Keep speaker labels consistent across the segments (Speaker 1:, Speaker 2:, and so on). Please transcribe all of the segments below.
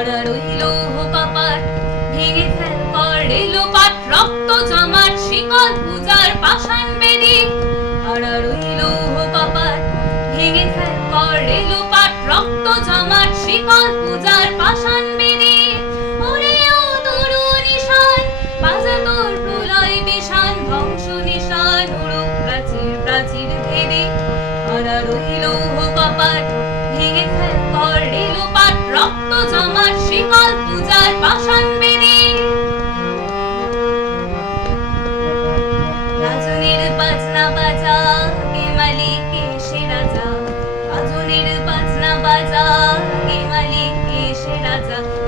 Speaker 1: হারা রইল কপাট ভেঙে ফেল করে লোপাট, রক্ত জমাট, শিকল পূজার পাষাণ বেদি। হারা রইল কপাট ভেঙে ফেল করে লোপাট, রক্ত জমাট, শিকল পূজার পাষাণ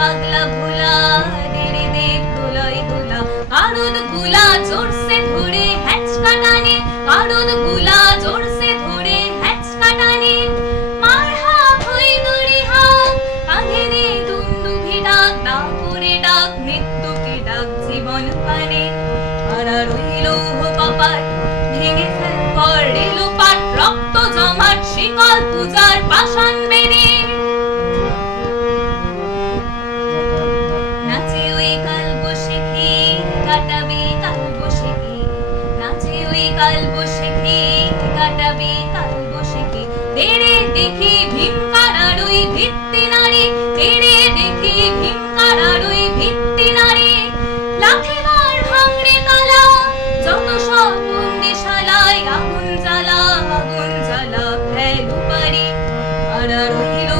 Speaker 1: পাগলা ভোলা দেরে দে প্রলয় দোলা কারুদগুলা জোরসে ধরে হ্যাচকা টানে কারুদগুলা জোরসে ধরে হ্যাচকা টানে। মার হাক হই দড়ি হাক কাঁধে নে দুন্দুভি ডাক করে ডাক, মৃত্যুকে ডাক জীবন পানে হারা রইল কপাট, ভেঙে ফেল করে লোপাট রক্ত জমাট, শিকল পূজার পাষাণ কাল বসে কি কাটাবে? কাল তেরে দেখি ভীম ভিত্তি নারী। তেরে দেখি ভীম কারার ওই ভিত্তি নারী। লাথি মার ভাঙড়ে তালা যত সব বন্দিশালায় আগুন জ্বালা আগুন জ্বালা ফেলু পারি। আর রইল